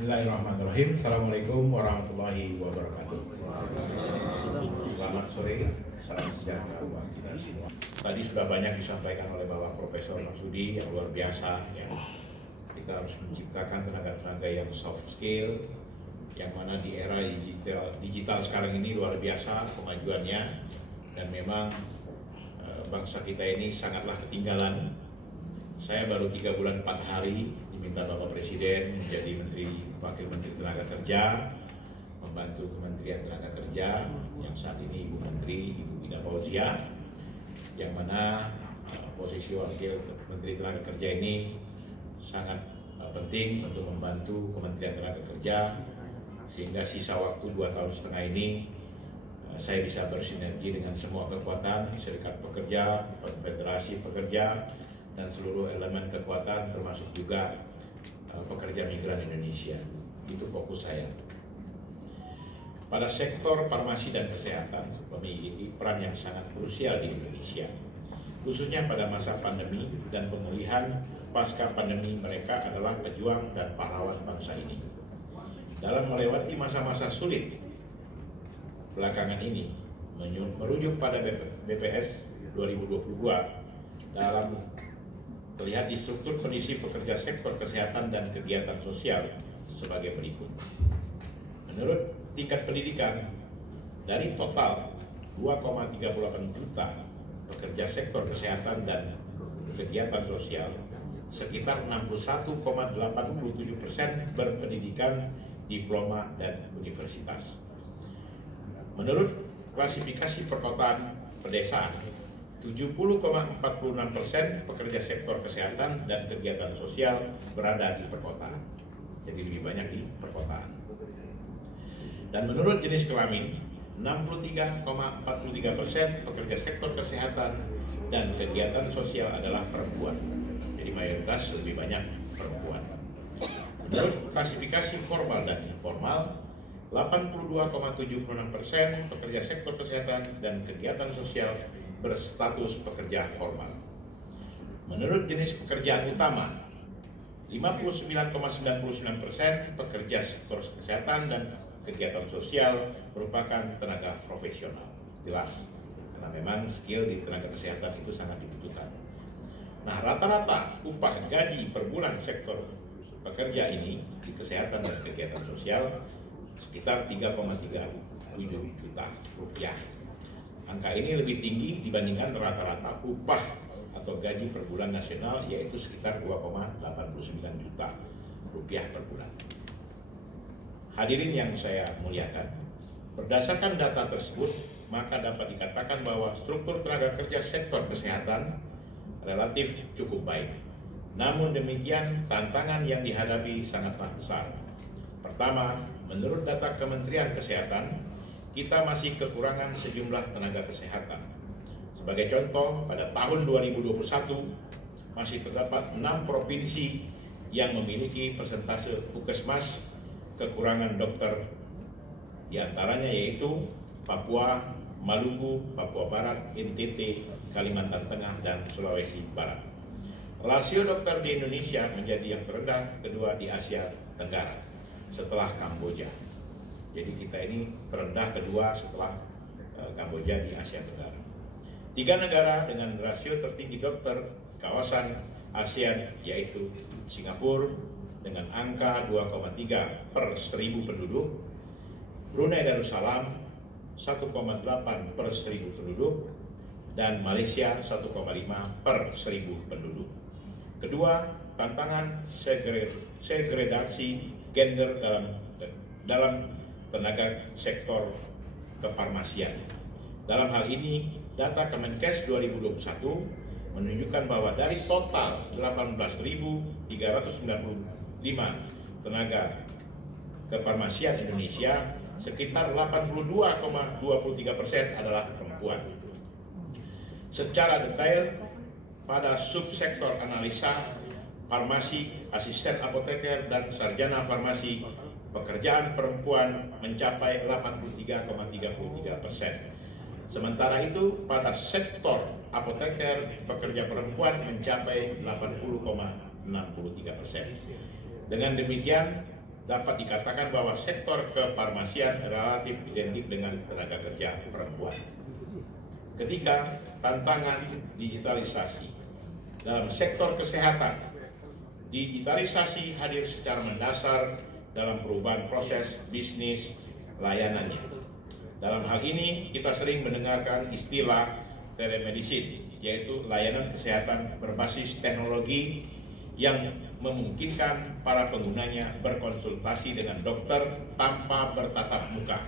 Bismillahirrahmanirrahim. Assalamualaikum warahmatullahi wabarakatuh. Selamat sore, salam sejahtera buat kita semua. Tadi sudah banyak disampaikan oleh Bapak Profesor Marsudi yang luar biasa. Ya. Kita harus menciptakan tenaga-tenaga yang soft skill, yang mana di era digital sekarang ini luar biasa kemajuannya, dan memang bangsa kita ini sangatlah ketinggalan. Saya baru 3 bulan 4 hari diminta Bapak Presiden menjadi Wakil Menteri Tenaga Kerja, membantu Kementerian Tenaga Kerja yang saat ini Ibu Menteri, Ibu Ida Fauzia, yang mana posisi Wakil Menteri Tenaga Kerja ini sangat penting untuk membantu Kementerian Tenaga Kerja, sehingga sisa waktu 2,5 tahun ini saya bisa bersinergi dengan semua kekuatan, serikat pekerja, konfederasi pekerja, dan seluruh elemen kekuatan termasuk juga pekerja migran Indonesia. Itu fokus saya. Pada sektor farmasi dan kesehatan memiliki peran yang sangat krusial di Indonesia, khususnya pada masa pandemi dan pemulihan pasca pandemi. Mereka adalah pejuang dan pahlawan bangsa ini. Dalam melewati masa-masa sulit belakangan ini, merujuk pada BPS 2022 dalam terlihat di struktur kondisi pekerja sektor kesehatan dan kegiatan sosial sebagai berikut. Menurut tingkat pendidikan, dari total 2,38 juta pekerja sektor kesehatan dan kegiatan sosial, sekitar 61,87% berpendidikan diploma dan universitas. Menurut klasifikasi perkotaan pedesaan, 70,46% pekerja sektor kesehatan dan kegiatan sosial berada di perkotaan. Jadi lebih banyak di perkotaan. Dan menurut jenis kelamin, 63,43% pekerja sektor kesehatan dan kegiatan sosial adalah perempuan. Jadi mayoritas lebih banyak perempuan. Menurut klasifikasi formal dan informal, 82,76% pekerja sektor kesehatan dan kegiatan sosial berstatus pekerja formal. Menurut jenis pekerjaan utama, 59,99% pekerja sektor kesehatan dan kegiatan sosial merupakan tenaga profesional. Jelas, karena memang skill di tenaga kesehatan itu sangat dibutuhkan. Nah, rata-rata upah gaji per bulan sektor pekerja ini di kesehatan dan kegiatan sosial sekitar 3,37 juta rupiah. Angka ini lebih tinggi dibandingkan rata-rata upah atau gaji per bulan nasional, yaitu sekitar 2,89 juta rupiah per bulan. Hadirin yang saya muliakan, berdasarkan data tersebut, maka dapat dikatakan bahwa struktur tenaga kerja sektor kesehatan relatif cukup baik. Namun demikian, tantangan yang dihadapi sangatlah besar. Pertama, menurut data Kementerian Kesehatan, kita masih kekurangan sejumlah tenaga kesehatan. Sebagai contoh, pada tahun 2021 masih terdapat 6 provinsi yang memiliki persentase puskesmas kekurangan dokter, di antaranya yaitu Papua, Maluku, Papua Barat, NTT, Kalimantan Tengah, dan Sulawesi Barat. Rasio dokter di Indonesia menjadi yang terendah kedua di Asia Tenggara setelah Kamboja. Jadi kita ini terendah kedua setelah Kamboja di Asia Tenggara. 3 negara dengan rasio tertinggi dokter kawasan ASEAN yaitu Singapura dengan angka 2,3 per 1000 penduduk, Brunei Darussalam 1,8 per 1000 penduduk, dan Malaysia 1,5 per 1000 penduduk. Kedua, tantangan segregasi gender dalam tenaga sektor kefarmasian. Dalam hal ini, data Kemenkes 2021 menunjukkan bahwa dari total 18.395 tenaga kefarmasian Indonesia, sekitar 82,23% adalah perempuan. Secara detail, pada subsektor analisa, farmasi, asisten apoteker, dan sarjana farmasi, pekerjaan perempuan mencapai 83,33%. Sementara itu, pada sektor apoteker, pekerja perempuan mencapai 80,63%. Dengan demikian, dapat dikatakan bahwa sektor kefarmasian relatif identik dengan tenaga kerja perempuan. Ketika tantangan digitalisasi dalam sektor kesehatan, digitalisasi hadir secara mendasar dalam perubahan proses bisnis layanannya. Dalam hal ini, kita sering mendengarkan istilah telemedicine, yaitu layanan kesehatan berbasis teknologi yang memungkinkan para penggunanya berkonsultasi dengan dokter tanpa bertatap muka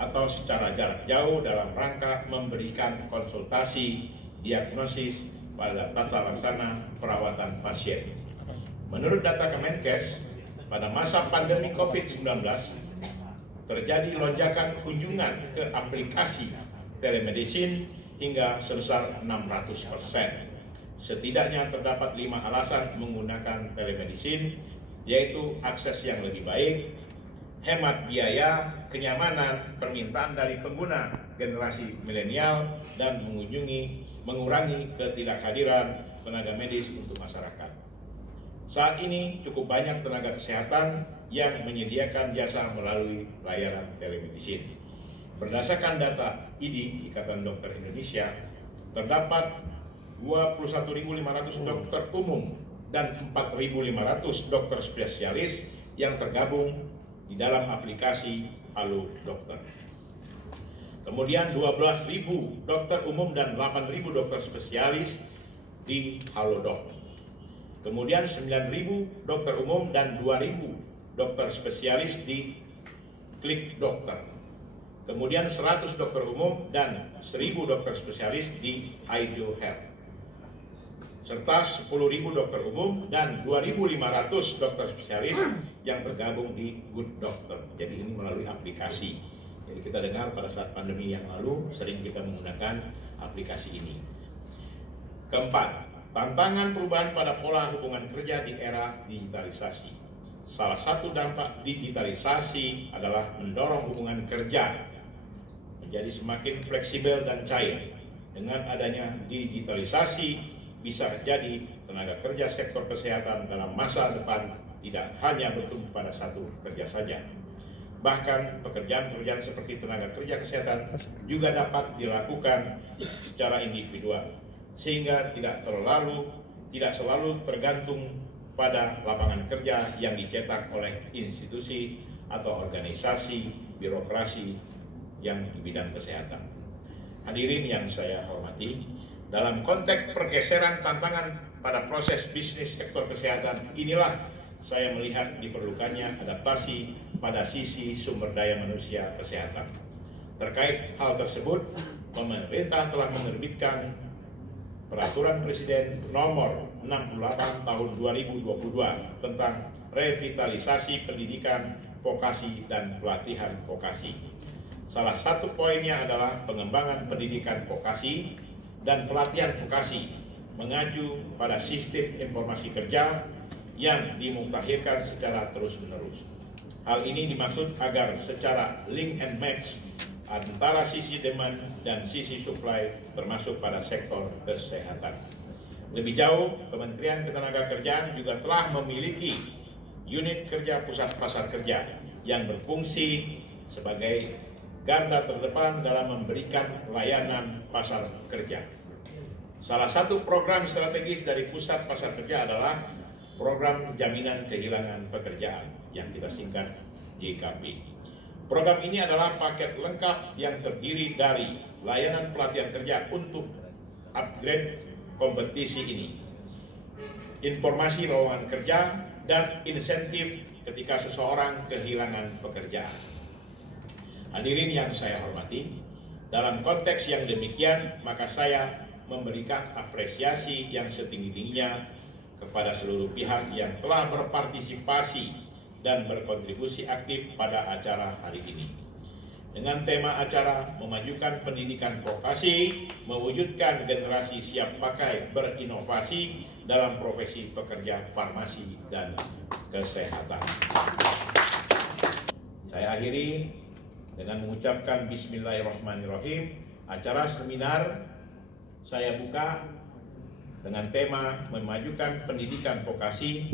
atau secara jarak jauh dalam rangka memberikan konsultasi diagnosis pada tata laksana perawatan pasien. Menurut data Kemenkes, pada masa pandemi COVID-19 terjadi lonjakan kunjungan ke aplikasi telemedicine hingga sebesar 600%. Setidaknya terdapat 5 alasan menggunakan telemedicine, yaitu akses yang lebih baik, hemat biaya, kenyamanan, permintaan dari pengguna generasi milenial, dan mengurangi ketidakhadiran tenaga medis untuk masyarakat. Saat ini cukup banyak tenaga kesehatan yang menyediakan jasa melalui layanan telemedicine. Berdasarkan data IDI, Ikatan Dokter Indonesia, terdapat 21.500 dokter umum dan 4.500 dokter spesialis yang tergabung di dalam aplikasi Halo Dokter. Kemudian 12.000 dokter umum dan 8.000 dokter spesialis di Halodoc. Kemudian 9.000 dokter umum dan 2.000 dokter spesialis di Klik Dokter. Kemudian 100 dokter umum dan 1.000 dokter spesialis di Aido Health. Serta 10.000 dokter umum dan 2.500 dokter spesialis yang tergabung di Good Doctor. Jadi ini melalui aplikasi. Jadi kita dengar pada saat pandemi yang lalu sering kita menggunakan aplikasi ini. Keempat, tantangan perubahan pada pola hubungan kerja di era digitalisasi. Salah satu dampak digitalisasi adalah mendorong hubungan kerja menjadi semakin fleksibel dan cair. Dengan adanya digitalisasi, bisa jadi tenaga kerja sektor kesehatan dalam masa depan tidak hanya bertumpu pada satu kerja saja. Bahkan pekerjaan-pekerjaan seperti tenaga kerja kesehatan juga dapat dilakukan secara individual, sehingga tidak selalu tergantung pada lapangan kerja yang dicetak oleh institusi atau organisasi birokrasi yang di bidang kesehatan. Hadirin yang saya hormati, dalam konteks pergeseran tantangan pada proses bisnis sektor kesehatan, inilah saya melihat diperlukannya adaptasi pada sisi sumber daya manusia kesehatan. Terkait hal tersebut, pemerintah telah menerbitkan Peraturan Presiden Nomor 68 Tahun 2022 tentang revitalisasi pendidikan vokasi dan pelatihan vokasi. Salah satu poinnya adalah pengembangan pendidikan vokasi dan pelatihan vokasi mengacu pada sistem informasi kerja yang dimutakhirkan secara terus-menerus. Hal ini dimaksud agar secara link and match antara sisi demand dan sisi supply termasuk pada sektor kesehatan. Lebih jauh, Kementerian Ketenagakerjaan juga telah memiliki unit kerja pusat pasar kerja yang berfungsi sebagai garda terdepan dalam memberikan layanan pasar kerja. Salah satu program strategis dari pusat pasar kerja adalah program jaminan kehilangan pekerjaan yang kita singkat JKP. Program ini adalah paket lengkap yang terdiri dari layanan pelatihan kerja untuk upgrade kompetisi ini, informasi lowongan kerja, dan insentif ketika seseorang kehilangan pekerjaan. Hadirin yang saya hormati, dalam konteks yang demikian, maka saya memberikan apresiasi yang setinggi-tingginya kepada seluruh pihak yang telah berpartisipasi dan berkontribusi aktif pada acara hari ini. Dengan tema acara memajukan pendidikan vokasi, mewujudkan generasi siap pakai berinovasi dalam profesi pekerja farmasi dan kesehatan. Saya akhiri dengan mengucapkan Bismillahirrahmanirrahim. Acara seminar saya buka dengan tema memajukan pendidikan vokasi